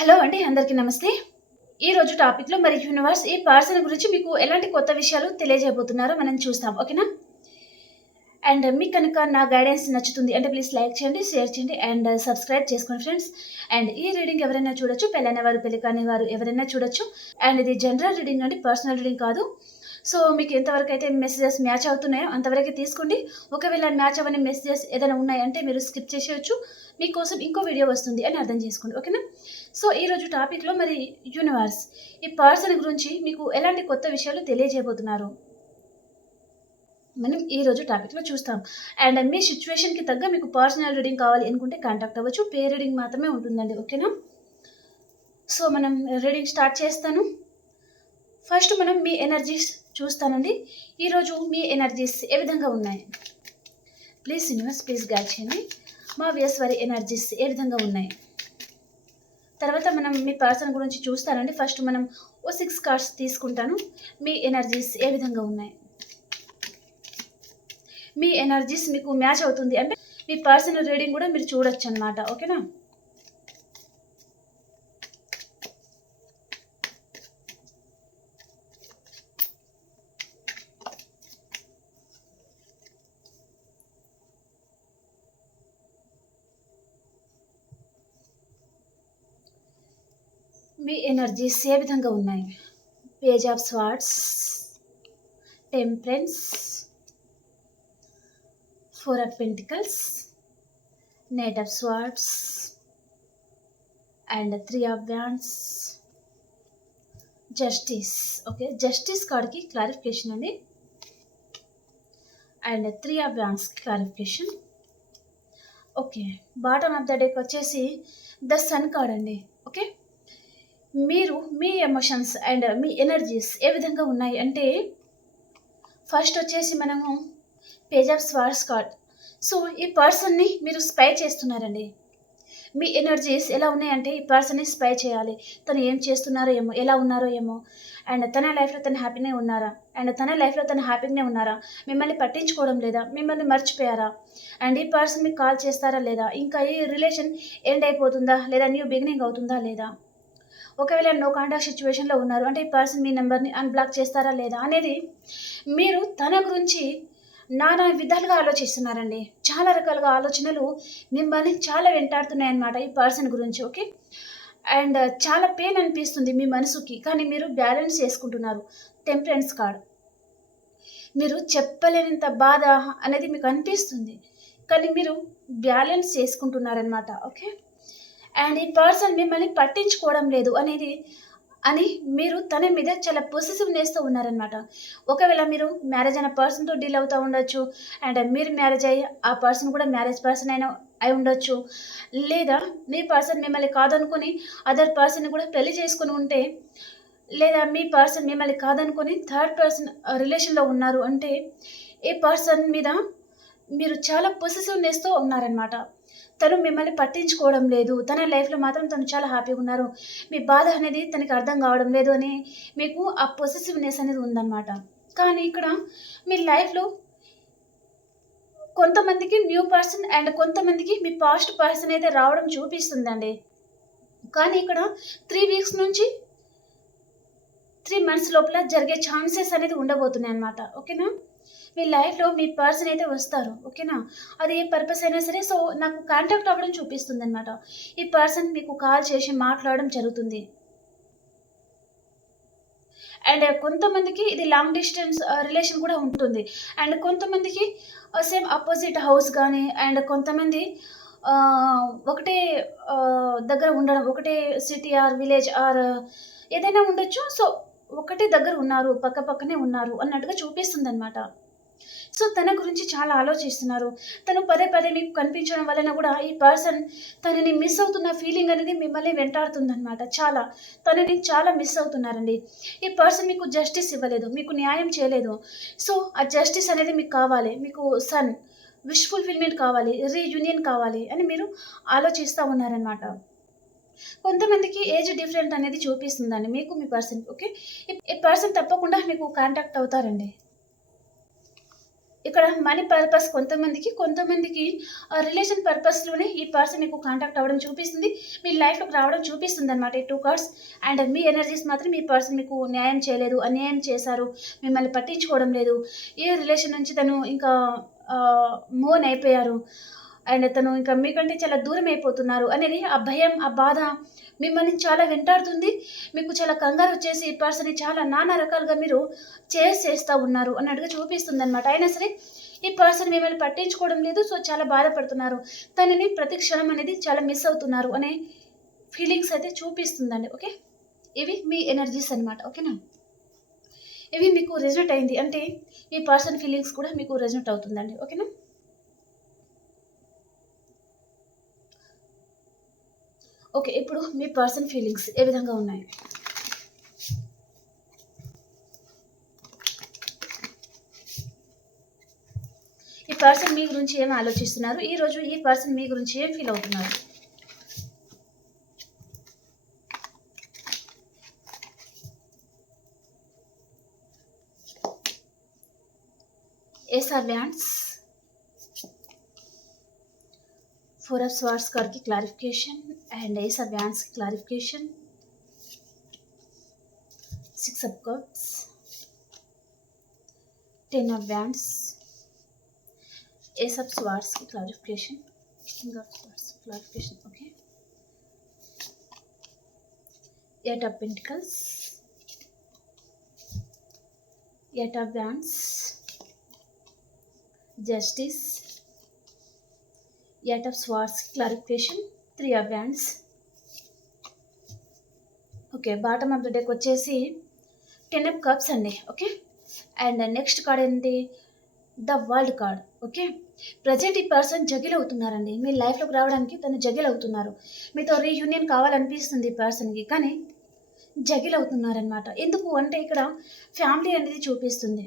Hello అండి, అందరికీ నమస్తే. ఈరోజు టాపిక్‌లో మరి యూనివర్స్ ఈ పర్సన్ గురించి మీకు ఎలాంటి కొత్త విషయాలు తెలియజేయబోతున్నారో మనం చూస్తాం. ఓకేనా? అండ్ మీకు కనుక నా గైడెన్స్ నచ్చుతుంది అంటే ప్లీజ్ లైక్ చేయండి, షేర్ చేయండి అండ్ సబ్స్క్రైబ్ చేసుకోండి ఫ్రెండ్స్. అండ్ ఈ రీడింగ్ ఎవరైనా చూడొచ్చు, పెళ్ళైన వారు, పెళ్లి కాని వారు ఎవరైనా చూడొచ్చు. అండ్ ఇది జనరల్ రీడింగ్ అండి, పర్సనల్ రీడింగ్ కాదు. సో మీకు ఎంతవరకు అయితే మెసేజెస్ మ్యాచ్ అవుతున్నాయో అంతవరకే తీసుకోండి. ఒకవేళ మ్యాచ్ అవ్వని మెసేజెస్ ఏదైనా ఉన్నాయంటే మీరు స్కిప్ చేసేయొచ్చు. మీకోసం ఇంకో వీడియో వస్తుంది అని అర్థం చేసుకోండి. ఓకేనా? సో ఈరోజు టాపిక్లో మరి యూనివర్స్ ఈ పర్సన్ గురించి మీకు ఎలాంటి కొత్త విషయాలు తెలియజేయబోతున్నారు మనం ఈరోజు టాపిక్లో చూస్తాం. అండ్ మీ సిచ్యువేషన్కి తగ్గ మీకు పర్సనల్ రీడింగ్ కావాలి అనుకుంటే కాంటాక్ట్ అవ్వచ్చు. పే రీడింగ్ మాత్రమే ఉంటుందండి. ఓకేనా? సో మనం రీడింగ్ స్టార్ట్ చేస్తాను. ఫస్ట్ మనం మీ ఎనర్జీస్ చూస్తానండి. ఈరోజు మీ ఎనర్జీస్ ఏ విధంగా ఉన్నాయి? ప్లీజ్ యూనివర్స్ ప్లీజ్ గైడ్ చేయండి. మా వ్యూస్ వారి ఎనర్జీస్ ఏ విధంగా ఉన్నాయి? తర్వాత మనం మీ పర్సన్ గురించి చూస్తానండి. ఫస్ట్ మనం 6 కార్డ్స్ తీసుకుంటాను. మీ ఎనర్జీస్ ఏ విధంగా ఉన్నాయి? మీ ఎనర్జీస్ మీకు మ్యాచ్ అవుతుంది అంటే మీ పర్సనల్ రీడింగ్ కూడా మీరు చూడొచ్చు అనమాట. ఓకేనా? మీ ఎనర్జీస్ ఏ విధంగా ఉన్నాయి? Page of swords, temperance, 4 of Pentacles, Knight of Swords and 3 of Wands, Justice. Okay, justice కార్డ్కి క్లారిఫికేషన్ అండి. And 3 of Wands clarification. Okay, bottom of the deck వచ్చేసి ద సన్ కార్డ్ అండి. ఓకే, మీరు మీ ఎమోషన్స్ అండ్ మీ ఎనర్జీస్ ఏ విధంగా ఉన్నాయి అంటే first వచ్చేసి మనము page of swords card. So ఈ పర్సన్ని మీరు స్పై చేస్తున్నారండి. మీ ఎనర్జీస్ ఎలా ఉన్నాయంటే ఈ పర్సన్ని స్పై చేయాలి. తను ఏం చేస్తున్నారో ఏమో, ఎలా ఉన్నారో ఏమో, అండ్ తన లైఫ్లో తను హ్యాపీనే ఉన్నారా, అండ్ తన లైఫ్లో తను హ్యాపీగానే ఉన్నారా, మిమ్మల్ని పట్టించుకోవడం లేదా, మిమ్మల్ని మర్చిపోయారా, అండ్ ఈ పర్సన్ మీకు కాల్ చేస్తారా లేదా, ఇంకా ఈ రిలేషన్ ఎండ్ అయిపోతుందా లేదా న్యూ బిగినింగ్ అవుతుందా లేదా, ఒకవేళ నో కాంటాక్ట్ సిచ్యువేషన్లో ఉన్నారు అంటే ఈ పర్సన్ మీ నెంబర్ని అన్బ్లాక్ చేస్తారా లేదా అనేది మీరు తన గురించి నానా విధాలుగా ఆలోచిస్తున్నారండి. చాలా రకాలుగా ఆలోచనలు మిమ్మల్ని చాలా వెంటాడుతున్నాయన్నమాట ఈ పర్సన్ గురించి. ఓకే, అండ్ చాలా పెయిన్ అనిపిస్తుంది మీ మనసుకి, కానీ మీరు బ్యాలెన్స్ చేసుకుంటున్నారు. టెంపరెన్స్ కార్డ్, మీరు చెప్పలేనంత బాధ అనేది మీకు అనిపిస్తుంది, కానీ మీరు బ్యాలెన్స్ చేసుకుంటున్నారనమాట. ఓకే, అండ్ ఈ పర్సన్ మిమ్మల్ని పట్టించుకోవడం లేదు అని మీరు తన మీద చాలా పొసెసివ్నెస్తో ఉన్నారనమాట. ఒకవేళ మీరు మ్యారేజ్ అయిన పర్సన్తో డీల్ అవుతూ ఉండొచ్చు, అండ్ మీరు మ్యారేజ్ అయ్యి ఆ పర్సన్ కూడా మ్యారేజ్ పర్సన్ అయినా అయి ఉండొచ్చు, లేదా మీ పర్సన్ మిమ్మల్ని కాదనుకొని అదర్ పర్సన్ కూడా పెళ్లి చేసుకుని ఉంటే, లేదా మీ పర్సన్ మిమ్మల్ని కాదనుకొని థర్డ్ పర్సన్ రిలేషన్లో ఉన్నారు అంటే ఈ పర్సన్ మీద మీరు చాలా పొసెసివ్నెస్తో ఉన్నారనమాట. తను మిమ్మల్ని పట్టించుకోవడం లేదు, తన లైఫ్లో మాత్రం తను చాలా హ్యాపీగా ఉన్నారు, మీ బాధ అనేది తనకి అర్థం కావడం లేదు అని మీకు ఆ పొసెసివ్నెస్ అనేది ఉందన్నమాట. కానీ ఇక్కడ మీ లైఫ్లో కొంతమందికి న్యూ పర్సన్ అండ్ కొంతమందికి మీ పాస్ట్ పర్సన్ అయితే రావడం చూపిస్తుందండి. కానీ ఇక్కడ 3 వీక్స్ నుంచి 3 మంత్స్ లోపల జరిగే ఛాన్సెస్ అనేది ఉండబోతున్నాయి అన్నమాట. ఓకేనా? మీ లైఫ్లో మీ పర్సన్ అయితే వస్తారు. ఓకేనా? అది ఏ పర్పస్ అయినా సరే. సో నాకు కాంటాక్ట్ అవ్వడం చూపిస్తుంది అనమాట. ఈ పర్సన్ మీకు కాల్ చేసి మాట్లాడడం జరుగుతుంది. అండ్ కొంతమందికి ఇది లాంగ్ డిస్టెన్స్ రిలేషన్ కూడా ఉంటుంది. అండ్ కొంతమందికి సేమ్ ఆపోజిట్ హౌస్ కానీ, అండ్ కొంతమంది ఒకటే దగ్గర ఉండడం, ఒకటే సిటీ ఆర్ విలేజ్ ఆర్ ఏదైనా ఉండొచ్చు. సో ఒకటే దగ్గర ఉన్నారు, పక్క పక్కనే ఉన్నారు అన్నట్టుగా చూపిస్తుంది అనమాట. సో తన గురించి చాలా ఆలోచిస్తున్నారు. తను పదే పదే మీకు కనిపించడం వలన కూడా ఈ పర్సన్ తనని మిస్ అవుతున్న ఫీలింగ్ అనేది మిమ్మల్ని వెంటాడుతుందన్నమాట. తనని చాలా మిస్ అవుతున్నారండి. ఈ పర్సన్ మీకు జస్టిస్ ఇవ్వలేదు, మీకు న్యాయం చేయలేదు. సో ఆ జస్టిస్ అనేది మీకు కావాలి, మీకు విష్ ఫుల్ఫిల్మెంట్ కావాలి, రీయూనియన్ కావాలి అని మీరు ఆలోచిస్తూ ఉన్నారనమాట. కొంతమందికి ఏజ్ డిఫరెంట్ అనేది చూపిస్తుందండి మీకు మీ పర్సన్. ఓకే, ఈ పర్సన్ తప్పకుండా మీకు కాంటాక్ట్ అవుతారండి. ఇక్కడ మనీ పర్పస్ కొంతమందికి రిలేషన్ పర్పస్‌లోనే ఈ పర్సన్ మీకు కాంటాక్ట్ అవ్వడం చూపిస్తుంది. మీ లైఫ్‌లోకి రావడం చూపిస్తుందనమాట ఈ 2 కార్డ్స్. అండ్ మీ ఎనర్జీస్ మాత్రం ఈ పర్సన్ మీకు న్యాయం చేయలేదు, అన్యాయం చేశారు, మిమ్మల్ని పట్టించుకోవడం లేదు. ఈ రిలేషన్ నుంచి తను ఇంకా మూవ్ ఆన్ అయిపోయారు. అండ్ తను ఇంకా మీకంటే చాలా దూరం అయిపోతున్నారు అనేది ఆ భయం, ఆ బాధ మిమ్మల్ని చాలా వెంటాడుతుంది. మీకు చాలా కంగారొచ్చేసి ఈ పర్సన్‌ని చాలా నానా రకాలుగా మీరు చేస్తా ఉన్నారు అన్నట్టుగా చూపిస్తుందనమాట. అయినా సరే ఈ పర్సన్ మిమ్మల్ని పట్టించుకోవడం లేదు. సో, చాలా బాధపడుతున్నారు. తనని ప్రతి క్షణం అనేది చాలా మిస్ అవుతున్నారు అనే ఫీలింగ్స్ అయితే చూపిస్తుందండి. ఓకే. ఇవి మీ ఎనర్జీస్ అనమాట. ఓకేనా? ఇవి మీకు రెజొనేట్ అయింది అంటే ఈ పర్సన్ ఫీలింగ్స్ కూడా మీకు రెజొనేట్ అవుతుందండి. ఓకేనా? ఓకే. ఇప్పుడు మీ పర్సన్ ఫీలింగ్స్ ఏ విధంగా ఉన్నాయి? ఈ పర్సన్ మీ గురించి ఏం ఆలోచిస్తున్నారు? ఈరోజు ఈ పర్సన్ మీ గురించి ఏం ఫీల్ అవుతున్నారు? Ace of wands, 4 of swords కార్డ్‌కి క్లారిఫికేషన్ అండ్ ఏస్ ఆఫ్ వ్యాండ్స్‌కి clarification, 6 of cups, 10 of wands, ace of స్వార్డ్స్‌కి clarification, king of swords clarification. Okay. 8 of pentacles, 8 of wands, justice, 8 of swords clarification, 3 of wands. Okay. Bottom of the deck వచ్చేసి 10 of cups అండి. Okay. And next card ఏంటి? The world card. Okay. Present ఈ person juggle అవుతున్నారండి. మీ లైఫ్‌లోకి రావడానికి తను juggle అవుతున్నారు. మీతో reunion కావాలనిపిస్తుంది ఈ పర్సన్‌కి. కానీ జగిల్ అవుతున్నారనమాట. ఎందుకు అంటే ఇక్కడ ఫ్యామిలీ అనేది చూపిస్తుంది.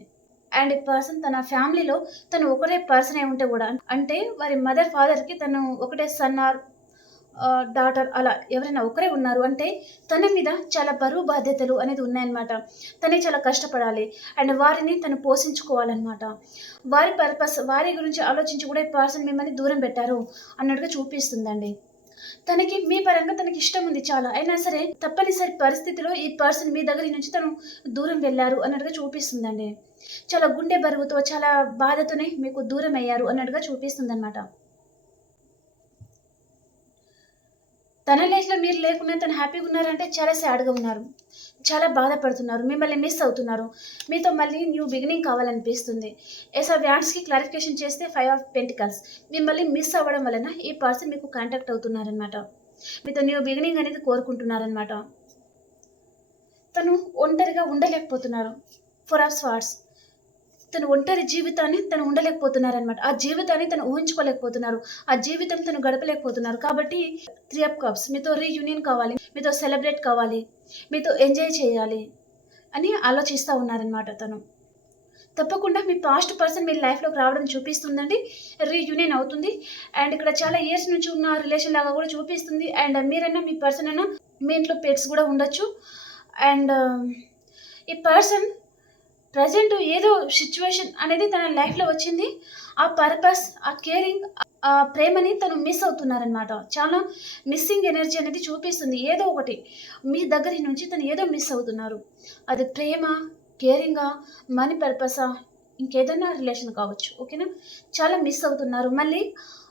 అండ్ ఈ పర్సన్ తన ఫ్యామిలీలో తను ఒకరే పర్సన్ అయి ఉంటే కూడా అంటే వారి మదర్, ఫాదర్‌కి తను ఒకటే సన్ ఆర్ డాటర్ అలా ఎవరైనా ఒకరే ఉన్నారు అంటే తన మీద చాలా బరువు బాధ్యతలు అనేది ఉన్నాయన్నమాట. తనే చాలా కష్టపడాలి. అండ్ వారిని తను పోషించుకోవాలన్నమాట. వారి పర్పస్ వారి గురించి ఆలోచించి కూడా ఈ పర్సన్ మిమ్మల్ని దూరం పెట్టారు అన్నట్టుగా చూపిస్తుందండి. తనకి మీ పరంగా తనకి ఇష్టం ఉంది చాలా. అయినా సరే తప్పనిసరి పరిస్థితిలో ఈ పర్సన్ మీ దగ్గర నుంచి తను దూరం వెళ్లారు అన్నట్టుగా చూపిస్తుందండి. చాలా గుండె బరువుతో, చాలా బాధతోనే మీకు దూరం అయ్యారు అన్నట్టుగా చూపిస్తుందన్నమాట. తన లైఫ్‌లో మీరు లేకున్నా తను హ్యాపీగా ఉన్నారంటే చాలా సాడ్‌గా ఉన్నారు. చాలా బాధపడుతున్నారు. మిమ్మల్ని మిస్ అవుతున్నారు. మీతో మళ్ళీ న్యూ బిగినింగ్ కావాలనిపిస్తుంది. ఏస్ ఆఫ్ వ్యాండ్స్‌కి క్లారిఫికేషన్ చేస్తే 5 ఆఫ్ పెంటికల్స్. మిమ్మల్ని మిస్ అవ్వడం వలన ఈ పర్సన్ మీకు కాంటాక్ట్ అవుతున్నారనమాట. మీతో న్యూ బిగినింగ్ అనేది కోరుకుంటున్నారనమాట. తను ఒంటరిగా ఉండలేకపోతున్నారు. 4 ఆఫ్ స్వార్డ్స్. తను ఒంటరి జీవితాన్ని తను ఉండలేకపోతున్నారనమాట. ఆ జీవితాన్ని తను ఊహించుకోలేకపోతున్నారు. ఆ జీవితం తను గడపలేకపోతున్నారు. కాబట్టి 3 ఆఫ్ కప్స్ మీతో రీయూనియన్ కావాలి. మీతో సెలబ్రేట్ కావాలి. మీతో ఎంజాయ్ చేయాలి అని ఆలోచిస్తా ఉన్నారనమాట తను. తప్పకుండా మీ పాస్ట్ పర్సన్ మీ లైఫ్‌లోకి రావడం చూపిస్తుందండి. రీయూనియన్ అవుతుంది. అండ్ ఇక్కడ చాలా ఇయర్స్ నుంచి ఉన్న రిలేషన్ లాగా కూడా చూపిస్తుంది. అండ్ మీరైనా మీ పర్సన్ అయినా మీ ఇంట్లో పెట్స్ కూడా ఉండొచ్చు. అండ్ ఈ పర్సన్ ప్రెజెంట్ ఏదో సిచ్యువేషన్ అనేది తన లైఫ్‌లో వచ్చింది. ఆ పర్పస్, ఆ కేరింగ్, ఆ ప్రేమని తను మిస్ అవుతున్నారనమాట. చాలా మిస్సింగ్ ఎనర్జీ అనేది చూపిస్తుంది. ఏదో ఒకటి మీ దగ్గర నుంచి తను ఏదో మిస్ అవుతున్నారు. అది ప్రేమ, కేరింగా, మనీ పర్పసా, ఇంకేదైనా రిలేషన్ కావచ్చు. ఓకేనా? చాలా మిస్ అవుతున్నారు. మళ్ళీ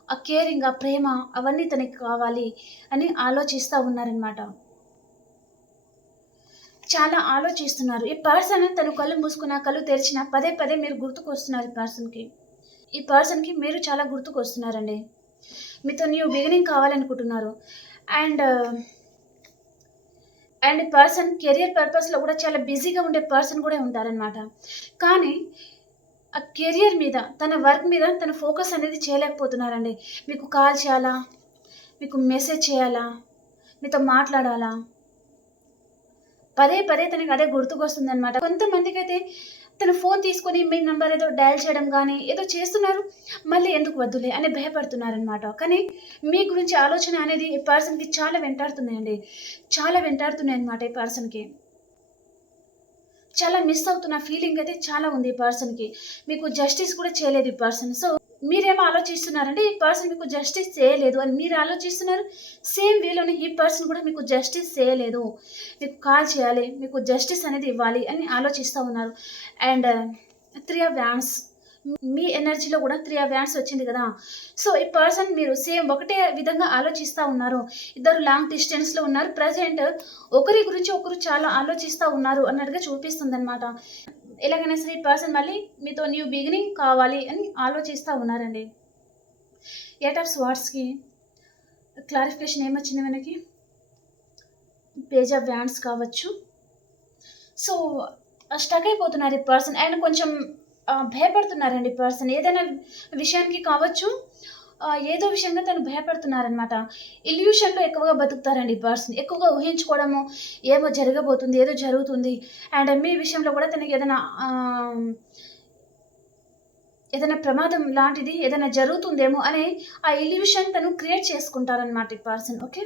ఆ కేరింగ్, ఆ ప్రేమ అవన్నీ తనకి కావాలి అని ఆలోచిస్తా ఉన్నారనమాట. చాలా ఆలోచిస్తున్నారు. ఈ పర్సన్ తను కళ్ళు మూసుకున్నా, కళ్ళు తెరిచినా పదే పదే మీరు గుర్తుకొస్తున్నారు ఈ పర్సన్‌కి. ఈ పర్సన్‌కి మీరు చాలా గుర్తుకొస్తున్నారండి. మీతో న్యూ బిగినింగ్ కావాలనుకుంటున్నారు. అండ్, అండ్ పర్సన్ కెరియర్ పర్పస్‌లో కూడా చాలా బిజీగా ఉండే పర్సన్ కూడా ఉంటారనమాట. కానీ ఆ కెరియర్ మీద, తన వర్క్ మీద తన ఫోకస్ అనేది చేయలేకపోతున్నారండి. మీకు కాల్ చేయాలా? మీకు మెసేజ్ చేయాలా? మీతో మాట్లాడాలా? పదే పదే తనకి అదే గుర్తుకొస్తుందనమాట. కొంతమందికైతే తను ఫోన్ తీసుకొని మీ నంబర్ ఏదో డయల్ చేయడం గానీ, ఏదో చేస్తున్నారు. మళ్ళీ ఎందుకు వద్దులే అని భయపడుతున్నారనమాట. కానీ మీ గురించి ఆలోచన అనేది ఈ పర్సన్‌కి చాలా వెంటాడుతున్నాయండి. చాలా వెంటాడుతున్నాయన్నమాట ఈ పర్సన్‌కి. చాలా మిస్ అవుతున్న ఫీలింగ్ అయితే చాలా ఉంది ఈ పర్సన్కి. మీకు జస్టిస్ కూడా చేయలేదు ఈ పర్సన్. సో మీరేమో ఆలోచిస్తున్నారంటే ఈ పర్సన్ మీకు జస్టిస్ చేయలేదు అని మీరు ఆలోచిస్తున్నారు. సేమ్ వేలోనే ఈ పర్సన్ కూడా మీకు జస్టిస్ చేయలేదు, మీకు కాల్ చేయాలి, మీకు జస్టిస్ అనేది ఇవ్వాలి అని ఆలోచిస్తూ ఉన్నారు. అండ్ 3 ఆఫ్ వ్యాండ్స్, మీ ఎనర్జీలో కూడా 3 ఆఫ్ వ్యాండ్స్ వచ్చింది కదా. సో ఈ పర్సన్ మీరు సేమ్ ఒకటే విధంగా ఆలోచిస్తూ ఉన్నారు. ఇద్దరు లాంగ్ డిస్టెన్స్లో ఉన్నారు. ప్రజెంట్ ఒకరి గురించి ఒకరు చాలా ఆలోచిస్తూ ఉన్నారు అన్నట్టుగా చూపిస్తుంది అనమాట. ఎలాగైనా సరే ఈ పర్సన్ మళ్ళీ మీతో న్యూ బిగినింగ్ కావాలి అని ఆలోచిస్తూ ఉన్నారండి. 8 ఆఫ్ స్వార్డ్స్కి క్లారిఫికేషన్ ఏమొచ్చింది మనకి? పేజ్ ఆఫ్ వ్యాండ్స్ కావచ్చు. సో స్టక్ అయిపోతున్నారు ఈ పర్సన్ అండ్ కొంచెం భయపడుతున్నారండి ఈ పర్సన్. ఏదైనా విషయానికి కావచ్చు, ఏదో విషయంగా తను భయపడుతున్నారనమాట. ఇల్యూషన్లో ఎక్కువగా బతుకుతారండి ఈ పర్సన్. ఎక్కువగా ఊహించుకోవడము, ఏమో జరగబోతుంది, ఏదో జరుగుతుంది. అండ్ మీ విషయంలో కూడా తనకి ఏదైనా ప్రమాదం లాంటిది ఏదైనా జరుగుతుందేమో అనే ఆ ఇల్యూషన్ తను క్రియేట్ చేసుకుంటారనమాట ఈ పర్సన్. ఓకే,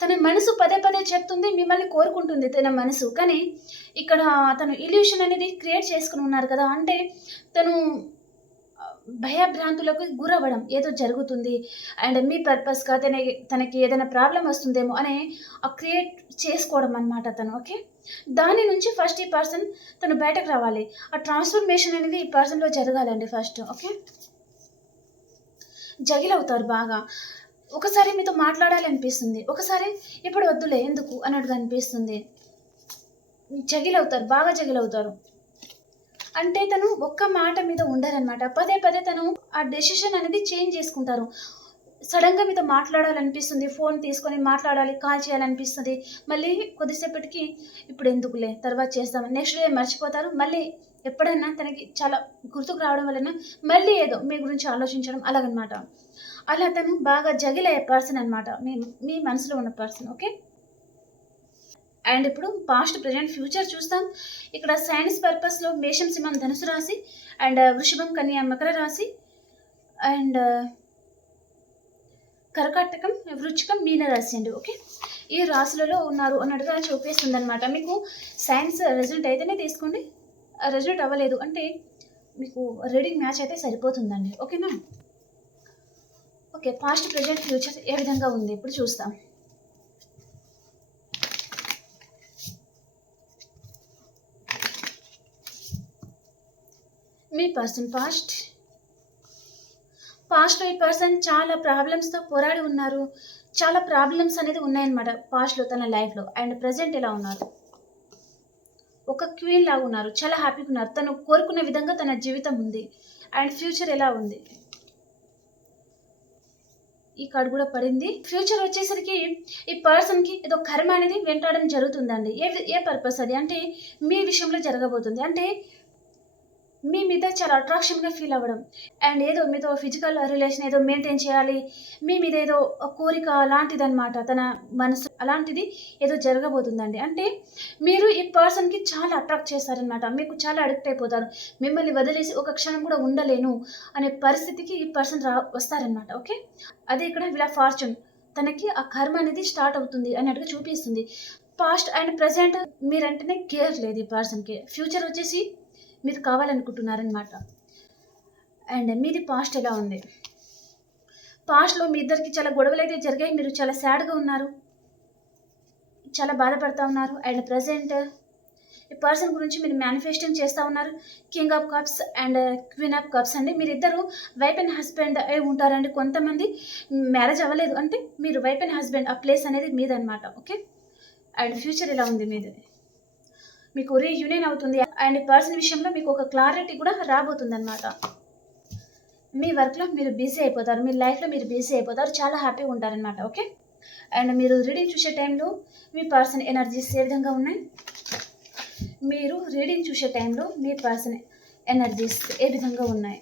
తన మనసు పదే పదే చెప్తుంది, మిమ్మల్ని కోరుకుంటుంది తన మనసు. కానీ ఇక్కడ తను ఇల్యూషన్ అనేది క్రియేట్ చేసుకుని ఉన్నారు కదా. అంటే తను భయభ్రాంతులకు గురవ్వడం, ఏదో జరుగుతుంది అండ్ మీ పర్పస్గా తనకి ఏదైనా ప్రాబ్లం వస్తుందేమో అని క్రియేట్ చేసుకోవడం అనమాట తను. ఓకే, దాని నుంచి ఫస్ట్ ఈ పర్సన్ తను బయటకు రావాలి. ఆ ట్రాన్స్ఫర్మేషన్ అనేది ఈ పర్సన్లో జరగాలండి ఫస్ట్. ఓకే, జగిలవుతారు బాగా. ఒకసారి మీతో మాట్లాడాలనిపిస్తుంది, ఒకసారి ఇప్పుడు వద్దులే ఎందుకు అన్నట్టుగా అనిపిస్తుంది. జగిలవుతారు, బాగా జగిలవుతారు. అంటే తను ఒక్క మాట మీద ఉండరనమాట. పదే పదే తను ఆ డెసిషన్ అనేది చేంజ్ చేసుకుంటారు. సడన్గా మీతో మాట్లాడాలనిపిస్తుంది, ఫోన్ తీసుకొని మాట్లాడాలి, కాల్ చేయాలనిపిస్తుంది. మళ్ళీ కొద్దిసేపటికి ఇప్పుడు ఎందుకులే తర్వాత చేస్తాం, నెక్స్ట్ డే మర్చిపోతారు. మళ్ళీ ఎప్పుడైనా తనకి చాలా గుర్తుకు రావడం వలన మళ్ళీ ఏదో మీ గురించి ఆలోచించడం అలాగనమాట. అలా తను బాగా జగిలయ్యే పర్సన్ అనమాట, మీ మనసులో ఉన్న పర్సన్. ఓకే, అండ్ ఇప్పుడు పాస్ట్, ప్రజెంట్, ఫ్యూచర్ చూస్తాం. ఇక్కడ సైన్స్ పర్పస్లో మేషం, సింహం, ధనుసు రాశి అండ్ వృషభం, కన్యా, మకర రాశి అండ్ కర్కాటకం, వృచ్చికం, మీన రాశి అండి. ఓకే, ఈ రాశులలో ఉన్నారు అన్నట్టుగా చూపిస్తుంది అనమాట. మీకు సైన్స్ రిజల్ట్ అయితేనే తీసుకోండి, రిజల్ట్ అవ్వలేదు అంటే మీకు రీడింగ్ మ్యాచ్ అయితే సరిపోతుందండి. ఓకేనా? ఓకే, పాస్ట్, ప్రజెంట్, ఫ్యూచర్ ఏ విధంగా ఉంది ఇప్పుడు చూస్తాం. మీ పర్సన్ పాస్ట్లో ఈ పర్సన్ చాలా ప్రాబ్లమ్స్తో పోరాడి ఉన్నారు. చాలా ప్రాబ్లమ్స్ అనేది ఉన్నాయన్నమాట పాస్ట్లో తన లైఫ్లో. అండ్ ప్రజెంట్ ఎలా ఉన్నారు? ఒక క్వీన్ లాగా ఉన్నారు, చాలా హ్యాపీగా ఉన్నారు. తను కోరుకునే విధంగా తన జీవితం ఉంది. అండ్ ఫ్యూచర్ ఎలా ఉంది? ఈ కార్డు కూడా పడింది. ఫ్యూచర్ వచ్చేసరికి ఈ పర్సన్కి ఏదో కర్మ అనేది వెంటాడడం జరుగుతుందండి. ఏ పర్పస్ అది అంటే మీ విషయంలో జరగబోతుంది. అంటే మీ మీద చాలా అట్రాక్షన్గా ఫీల్ అవ్వడం అండ్ ఏదో మీతో ఫిజికల్ రిలేషన్ ఏదో మెయింటైన్ చేయాలి, మీ మీద ఏదో కోరిక అలాంటిది అనమాట. తన మనసు అలాంటిది ఏదో జరగబోతుందండి. అంటే మీరు ఈ పర్సన్కి చాలా అట్రాక్ట్ చేస్తారనమాట, మీకు చాలా అడిక్ట్ అయిపోతారు. మిమ్మల్ని వదిలేసి ఒక క్షణం కూడా ఉండలేను అనే పరిస్థితికి ఈ పర్సన్ వస్తారనమాట. ఓకే, అదే ఇక్కడ వీళ్ళ ఫార్చ్యూన్, తనకి ఆ కర్మ అనేది స్టార్ట్ అవుతుంది అన్నట్టుగా చూపిస్తుంది. పాస్ట్ అండ్ ప్రజెంట్ మీరంటేనే కేర్ లేదు ఈ పర్సన్కి. ఫ్యూచర్ వచ్చేసి మీరు కావాలనుకుంటున్నారనమాట. అండ్ మీది పాస్ట్ ఎలా ఉంది? పాస్ట్లో మీ ఇద్దరికి చాలా గొడవలు అయితే జరిగాయి, మీరు చాలా సాడ్గా ఉన్నారు, చాలా బాధపడుతూ ఉన్నారు. అండ్ ప్రజెంట్ ఈ పర్సన్ గురించి మీరు మేనిఫెస్టింగ్ చేస్తూ ఉన్నారు. King of cups and queen of cups అండి. మీరిద్దరు వైఫ్ అండ్ హస్బెండ్ అయి ఉంటారండి. కొంతమంది మ్యారేజ్ అవ్వలేదు అంటే మీరు వైఫ్ అండ్ హస్బెండ్, ఆ ప్లేస్ అనేది మీదనమాట. ఓకే, అండ్ ఫ్యూచర్ ఎలా ఉంది మీది? మీకు రీయూనియన్ అవుతుంది అండ్ పర్సన్ విషయంలో మీకు ఒక క్లారిటీ కూడా రాబోతుంది అనమాట. మీ వర్క్లో మీరు బిజీ అయిపోతారు, మీ లైఫ్లో మీరు బిజీ అయిపోతారు, చాలా హ్యాపీగా ఉంటారనమాట. ఓకే, అండ్ మీరు రీడింగ్ చూసే టైంలో మీ పర్సన్ ఎనర్జీస్ ఏ విధంగా ఉన్నాయి? మీరు రీడింగ్ చూసే టైంలో మీ పర్సన్ ఎనర్జీస్ ఏ విధంగా ఉన్నాయి?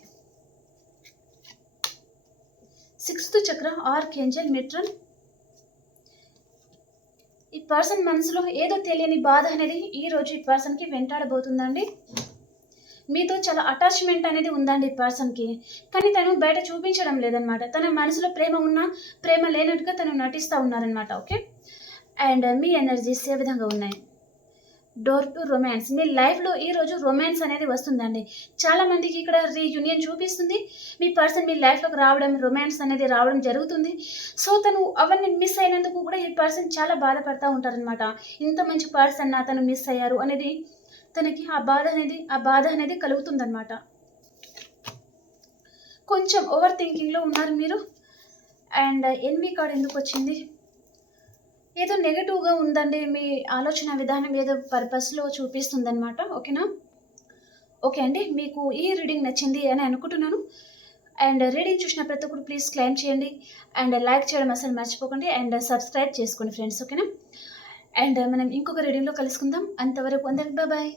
6th చక్ర, ఆర్కేంజల్, మెట్రన్. ఈ పర్సన్ మనసులో ఏదో తెలియని బాధ అనేది ఈరోజు ఈ పర్సన్కి వెంటాడబోతుందండి. మీతో చాలా అటాచ్మెంట్ అనేది ఉందండి ఈ పర్సన్కి, కానీ తను బయట చూపించడం లేదనమాట. తన మనసులో ప్రేమ ఉన్నా ప్రేమ లేనట్టుగా తను నటిస్తూ ఉన్నారనమాట. ఓకే, అండ్ మీ ఎనర్జీస్ ఏ విధంగా ఉన్నాయి? Door to romance. మీ లైఫ్లో ఈరోజు రొమాన్స్ అనేది వస్తుందండి. చాలామందికి ఇక్కడ రీయూనియన్ చూపిస్తుంది. మీ పర్సన్ మీ లైఫ్లోకి రావడం, రొమాన్స్ అనేది రావడం జరుగుతుంది. సో తను అవన్నీ మిస్ అయినందుకు కూడా ఈ పర్సన్ చాలా బాధపడతా ఉంటారనమాట. ఇంత మంచి పర్సన్ తను మిస్ అయ్యారు అనేది తనకి ఆ బాధ అనేది కలుగుతుందన్నమాట. కొంచెం ఓవర్ థింకింగ్లో ఉన్నారు మీరు. అండ్ ఎన్వి కార్డ్ ఎందుకు వచ్చింది? ఏదో నెగటివ్గా ఉందండి. మీ ఆలోచన విధానం ఏదో పర్పస్లో చూపిస్తుందన్నమాట. ఓకేనా? ఓకే అండి, మీకు ఈ రీడింగ్ నచ్చింది అని అనుకుంటున్నాను. అండ్ రీడింగ్ చూసిన ప్రతి ఒక్కరు ప్లీజ్ క్లైమ్ చేయండి అండ్ లైక్ చేయడం అసలు మర్చిపోకండి అండ్ సబ్స్క్రైబ్ చేసుకోండి ఫ్రెండ్స్. ఓకేనా? అండ్ మనం ఇంకొక రీడింగ్లో కలుసుకుందాం. అంతవరకు అందరికి బాయ్.